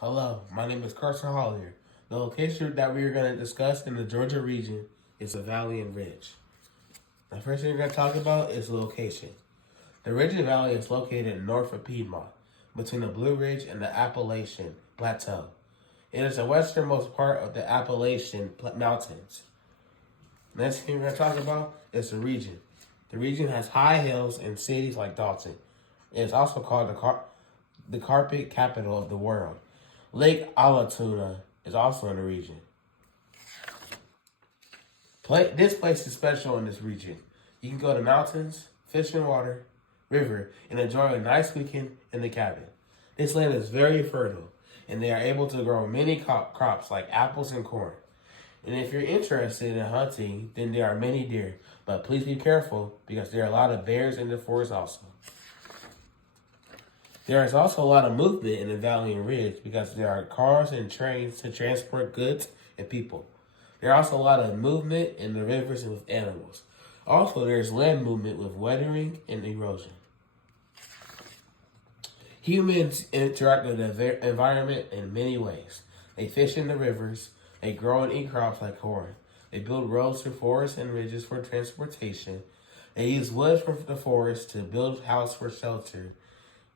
Hello, my name is Carson. The location that we are going to discuss in the Georgia region is the Valley and Ridge. The first thing we're going to talk about is the location. The Ridge and Valley is located north of Piedmont, between the Blue Ridge and the Appalachian Plateau. It is the westernmost part of the Appalachian Mountains. Next thing we're going to talk about is the region. The region has high hills and cities like Dalton. It is also called the carpet capital of the world. Lake Alatuna is also in the region. This place is special in this region. You can go to mountains, fish in water, river, and enjoy a nice weekend in the cabin. This land is very fertile, and they are able to grow many crops like apples and corn. And if you're interested in hunting, then there are many deer, but please be careful because there are a lot of bears in the forest also. There is also a lot of movement in the Valley and Ridge because there are cars and trains to transport goods and people. There are also a lot of movement in the rivers and with animals. Also, there's land movement with weathering and erosion. Humans interact with the environment in many ways. They fish in the rivers. They grow and eat crops like corn. They build roads through forests and ridges for transportation. They use wood from the forest to build houses for shelter.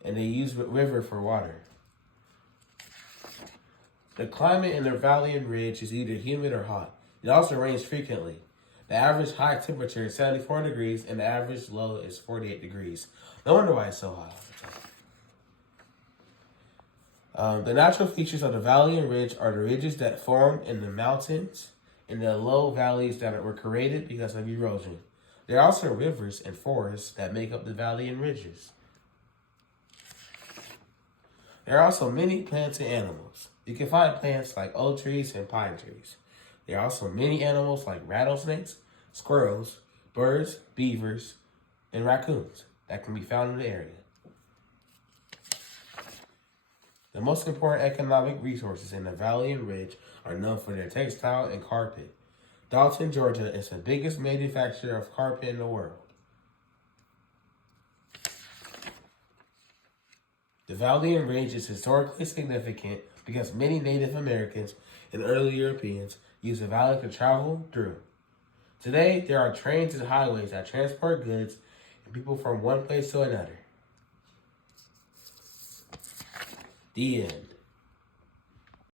And they use the river for water. The climate in the Valley and Ridge is either humid or hot. It also rains frequently. The average high temperature is 74 degrees and the average low is 48 degrees. No wonder why it's so hot. The natural features of the Valley and Ridge are the ridges that form in the mountains and the low valleys that were created because of erosion. There are also rivers and forests that make up the Valley and Ridges. There are also many plants and animals. You can find plants like oak trees and pine trees. There are also many animals like rattlesnakes, squirrels, birds, beavers, and raccoons that can be found in the area. The most important economic resources in the Valley and Ridge are known for their textile and carpet. Dalton, Georgia is the biggest manufacturer of carpet in the world. The Valley and Ridge is historically significant because many Native Americans and early Europeans used the valley to travel through. Today, there are trains and highways that transport goods and people from one place to another. The end.